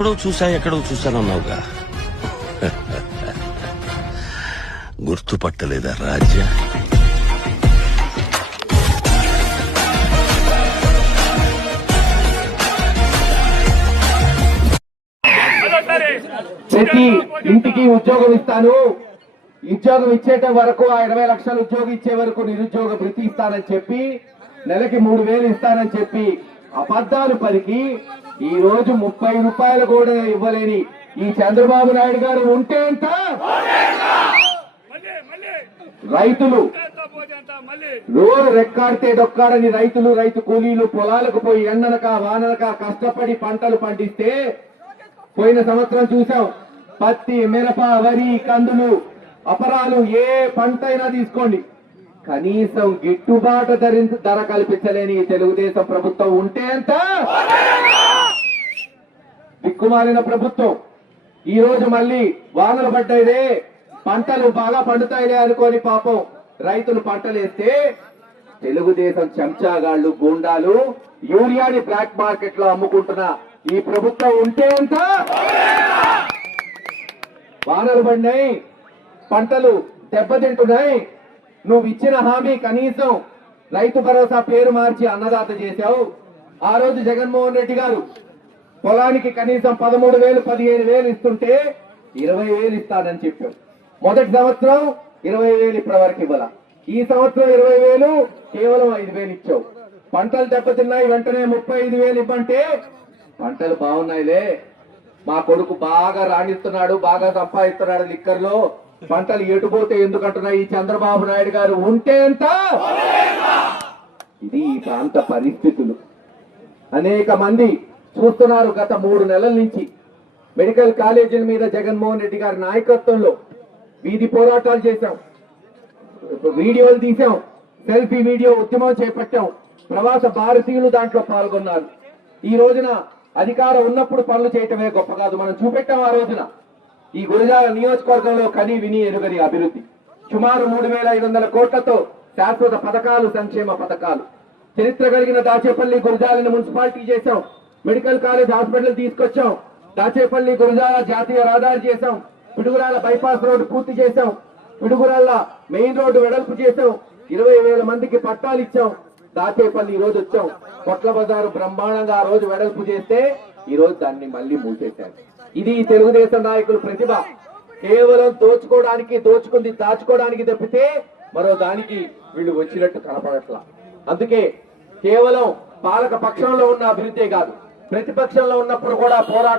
ఎక్కడో చూశానన్నావుగా, గుర్తుపట్టలేదా రాజ్య? ప్రతి ఇంటికి ఉద్యోగం ఇస్తాను, ఉద్యోగం ఇచ్చేట వరకు ఆ 20 లక్షలు ఉద్యోగం ఇచ్చే వరకు నిరుద్యోగ భృతి ఇస్తానని చెప్పి నెలకి 3,000 ఇస్తానని చెప్పి అబద్ధాలు పలికి ఈ రోజు 30 రూపాయలు కూడా ఇవ్వలేని ఈ చంద్రబాబు నాయుడు గారు ఉంటే ఎంత? రైతులు రోజు రెక్కాడితే డొక్కాడని రైతులు, రైతు కూలీలు పొలాలకు పోయి ఎండనక వాననక కష్టపడి పంటలు పండిస్తే పోయిన సంవత్సరం చూసాం. పత్తి, మిరప, వరి, కందులు, అపరాలు ఏ పంట అయినా తీసుకోండి, కనీసం గిట్టుబాటు ధర కల్పించలేని తెలుగుదేశం ప్రభుత్వం ఉంటే ఎంత? దిక్కుమాలిన ప్రభుత్వం. ఈ రోజు మళ్ళీ వానలు పడ్డాయిలే, పంటలు బాగా పండుతాయిలే అనుకోని పాపం రైతులు పంటలు వేస్తే తెలుగుదేశం చెంచాగాళ్లు, గూండాలు యూరియాని బ్లాక్ మార్కెట్ లో అమ్ముకుంటున్న ఈ ప్రభుత్వం ఉంటే ఎంత? వానలు పడినాయి, పంటలు దెబ్బతింటున్నాయి, నువ్వు ఇచ్చిన హామీ కనీసం రైతు భరోసా పేరు మార్చి అన్నదాత చేశావు. ఆ రోజు జగన్మోహన్ రెడ్డి గారు పొలానికి కనీసం 13,000, 15,000 ఇస్తుంటే 20,000 ఇస్తానని చెప్పావు. మొదటి సంవత్సరం 20,000 ఇప్పటి వరకు ఇవ్వాల. ఈ సంవత్సరం 20,000 కేవలం 5,000 ఇచ్చావు. పంటలు దెబ్బతిన్నాయి, వెంటనే 35,000 ఇవ్వంటే పంటలు బాగున్నాయిలే, మా కొడుకు బాగా రాణిస్తున్నాడు, బాగా సంపాదిస్తున్నాడు లిక్కర్లో, పంటలు ఎటుపోతే ఎందుకంటున్నా ఈ చంద్రబాబు నాయుడు గారు ఉంటే ఎంత? ఇది ఈ ప్రాంత పరిస్థితులు. అనేక మంది చూస్తున్నారు. గత 3 నెలల నుంచి మెడికల్ కాలేజీల మీద జగన్మోహన్ రెడ్డి గారి నాయకత్వంలో వీధి పోరాటాలు చేశాం, వీడియోలు తీశాం, సెల్ఫీ వీడియో ఉద్యమం చేపట్టాం. ప్రవాస భారతీయులు దాంట్లో పాల్గొన్నారు. ఈ రోజున అధికారం ఉన్నప్పుడు పనులు చేయటమే గొప్ప కాదు, మనం చూపెట్టాం. ఆ రోజున ఈ గురజాల నియోజకవర్గంలో కని విని ఎరుగని అభివృద్ధి, సుమారు 3,500 కోట్లతో శాశ్వత పథకాలు, సంక్షేమ పథకాలు. చరిత్ర కలిగిన దాచేపల్లి గురజాలని మున్సిపాలిటీ చేశాం, మెడికల్ కాలేజ్ హాస్పిటల్ తీసుకొచ్చాం, దాచేపల్లి గురజాల జాతీయ రహదారి చేశాం, పిడుగురాల బైపాస్ రోడ్డు పూర్తి చేశాం, పిడుగురాల మెయిన్ రోడ్డు వెడల్పు చేశాం, 20,000 మందికి పట్టాలు ఇచ్చాం. దాచేపల్లి ఈ రోజు వచ్చాం, కొట్ల బజారు బ్రహ్మాండంగా ఆ రోజు వెడల్పు చేస్తే ఈ రోజు దాన్ని మళ్ళీ మూసేశారు. ఇది తెలుగుదేశం నాయకుల ప్రతిభ. కేవలం దోచుకోవడానికి, దోచుకుంది దాచుకోవడానికి తప్పితే మరో దానికి వీళ్ళు వచ్చినట్టు కనపడట్లా. అందుకే కేవలం పాలక పక్షంలో ఉన్న అభివృద్ధే కాదు, ప్రతిపక్షంలో ఉన్నప్పుడు కూడా పోరాటం